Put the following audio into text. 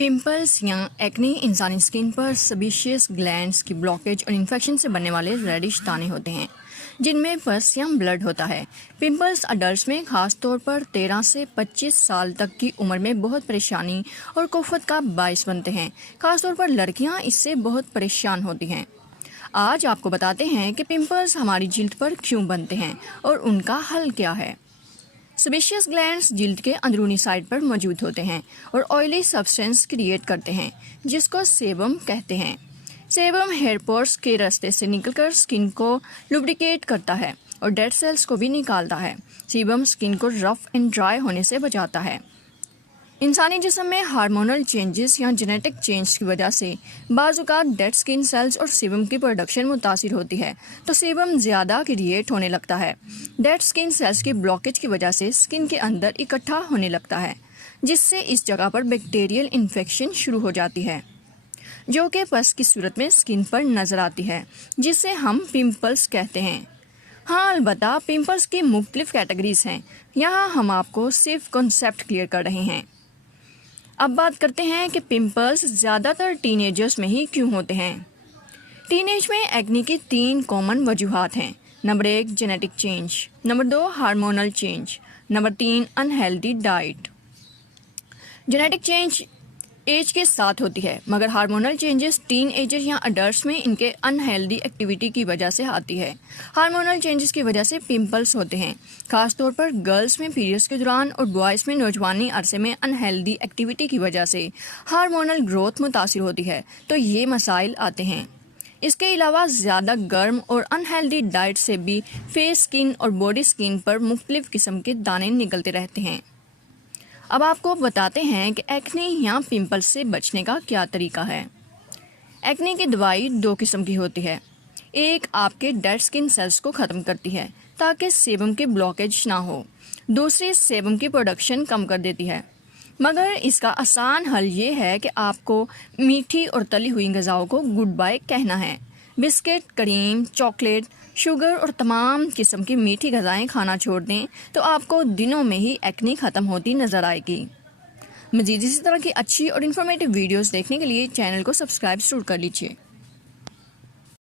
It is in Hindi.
पिंपल्स या एक्ने इंसानी स्किन पर सबिशियस ग्लैंड्स की ब्लॉकेज और इन्फेक्शन से बनने वाले रेडिश दाने होते हैं, जिनमें पस या ब्लड होता है। पिंपल्स अडल्ट में खास तौर पर 13 से 25 साल तक की उम्र में बहुत परेशानी और कुफत का बायस बनते हैं। खासतौर पर लड़कियाँ इससे बहुत परेशान होती हैं। आज आपको बताते हैं कि पिंपल्स हमारी जिल्द पर क्यों बनते हैं और उनका हल क्या है। सबेशियस ग्लैंड्स जिल्द के अंदरूनी साइड पर मौजूद होते हैं और ऑयली सब्सटेंस क्रिएट करते हैं, जिसको सेबम कहते हैं। सेबम हेयर पोर्स के रास्ते से निकलकर स्किन को लुब्रिकेट करता है और डेड सेल्स को भी निकालता है। सेबम स्किन को रफ एंड ड्राई होने से बचाता है। इंसानी जिसम में हार्मोनल चेंजेस या जेनेटिक चेंज की वजह से बाज़ात डेड स्किन सेल्स और सीबम की प्रोडक्शन मुतासर होती है तो सीबम ज़्यादा क्रिएट होने लगता है। डेड स्किन सेल्स की ब्लॉकेज की वजह से स्किन के अंदर इकट्ठा होने लगता है, जिससे इस जगह पर बैक्टीरियल इन्फेक्शन शुरू हो जाती है, जो कि पस की सूरत में स्किन पर नज़र आती है, जिसे हम पिम्पल्स कहते हैं। हाँ अलबत् पिम्पल्स की मुख्तलिफ़ कैटेगरीज हैं। यहाँ हम आपको सिर्फ़ कॉन्सेप्ट क्लियर कर रहे हैं। अब बात करते हैं कि पिंपल्स ज़्यादातर टीनेजर्स में ही क्यों होते हैं। टीनेज में एक्नी की तीन कॉमन वजूहत हैं। नंबर एक जेनेटिक चेंज नंबर दो हार्मोनल चेंज नंबर तीन unhealthy diet genetic change age के साथ होती है, मगर हार्मोनल चेंजेस टीन एजर या अडल्ट में इनके अनहेल्दी एक्टिविटी की वजह से आती है। हार्मोनल चेंजेस की वजह से पिंपल्स होते हैं, खासतौर पर गर्ल्स में पीरियड्स के दौरान और बॉयज़ में नौजवानी अरसे में अनहेल्दी एक्टिविटी की वजह से हार्मोनल ग्रोथ मुतासर होती है तो ये मसाइल आते हैं। इसके अलावा ज़्यादा गर्म और अनहेल्दी डाइट से भी फेस स्किन और बॉडी स्किन पर मुख्तलिफ़ किस्म के दाने निकलते रहते हैं। अब आपको बताते हैं कि एक्ने या पिंपल से बचने का क्या तरीका है। एक्ने की दवाई दो किस्म की होती है। एक आपके डेड स्किन सेल्स को ख़त्म करती है, ताकि सेबम की ब्लॉकेज ना हो। दूसरी सेबम की प्रोडक्शन कम कर देती है। मगर इसका आसान हल ये है कि आपको मीठी और तली हुई गज़ाओं को गुड बाय कहना है। बिस्किट, करीम, चॉकलेट, शुगर और तमाम किस्म की मीठी गज़ाएँ खाना छोड़ दें तो आपको दिनों में ही एक्नी ख़त्म होती नज़र आएगी। मज़ीद इसी तरह की अच्छी और इन्फॉर्मेटिव वीडियोस देखने के लिए चैनल को सब्सक्राइब ज़रूर कर लीजिए।